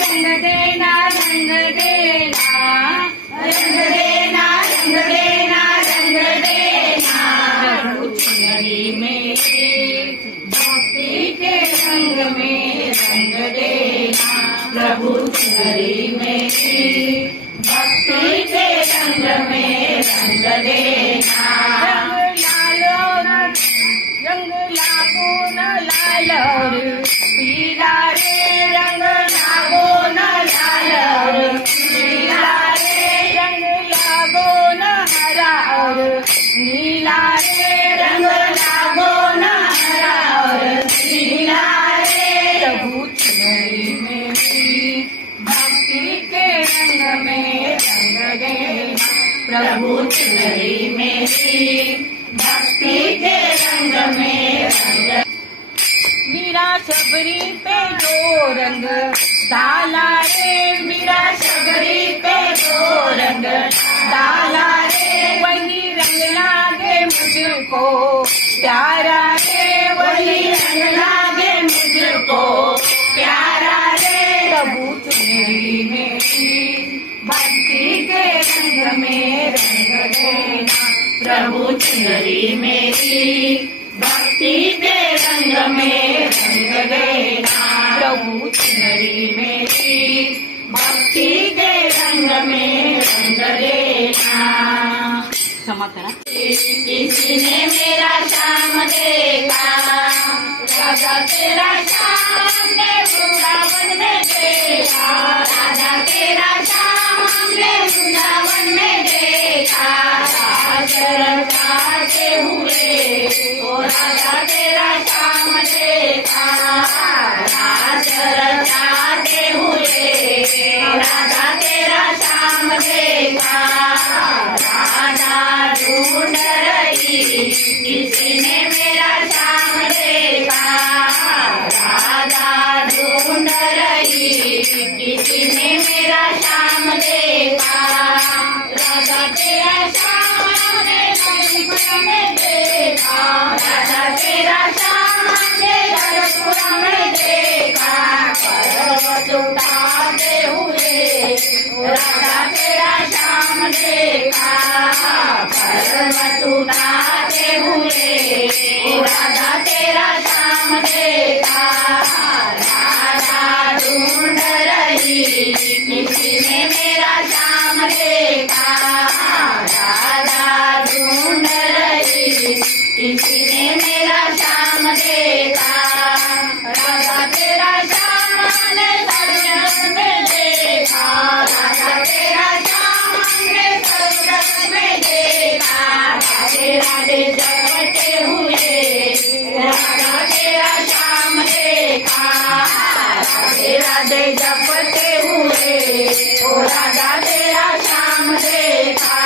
रंग देना रंग देना रंग देना रंग देना रंग देना प्रभु चुनरी मेरी भक्ति के रंग में रंग देना प्रभु चुनरी मेरी भक्ति के रंग में रंग देना रंग लागो न लाल और पीला रे रंग लागो न लाल और पीला रे रंग लागो न हरा और नीला रे रंग लागो न हरा और नीला रे प्रभु चुनरी मेरी भक्ति के रंग में रंग देना प्रभु चुनरी मेरी भक्ति के रंग में रंग मीरा शबरी पे जो रंग डाला रे मीरा शबरी पे जो रंग डाला रे वही रंग लागे मुझको प्यारा रे वही रंग लागे मुझको प्यारा रे प्रभु चुनरी मेरी भक्ति के रंग में रंग देना प्रभु चुनरी मेरी भक्ति के रंग में रंग देना प्रभु चुनरी मेरी भक्ति के रंग में रंग देना क्षमा करा किसी ने मेरा श्याम देखा राजा तेरा श्याम ने वृंदावन में देखा राजा तेरा श्याम ने वृंदावन में देखा रचाते हुए ओ राजा तेरा श्याम देखा राज रचाते हुए राजा तेरा श्याम देखा राधा ढूंढ रही किसी ने मेरा श्याम देखा राधा ढूंढ रही किसी ने मेरा श्याम देखा राजा तेरा श्याम ने रजपुर में देखा राजा तेरा श्याम ने रजपुर में देखा पर्वत उठाते हुए राजा तेरा श्याम देखा पर्वत उठाते हुए राजा तेरा श्याम देखा राधा ढूंढ रही किसी ने मेरा श्याम देखा राधा ढूंढ रही किसी ने मेरा श्याम देखा राधा तेरा श्याम ने सरजन में देखा राधा तेरा श्याम ने सरजन में देखा राधे राधे जपते हुए राधा तेरा श्याम देखा राधे राधे जपते हुए ओ राधा तेरा श्याम देखा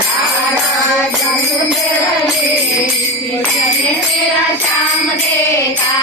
राधा ढूंढ रही किसी ने मेरा श्याम देखा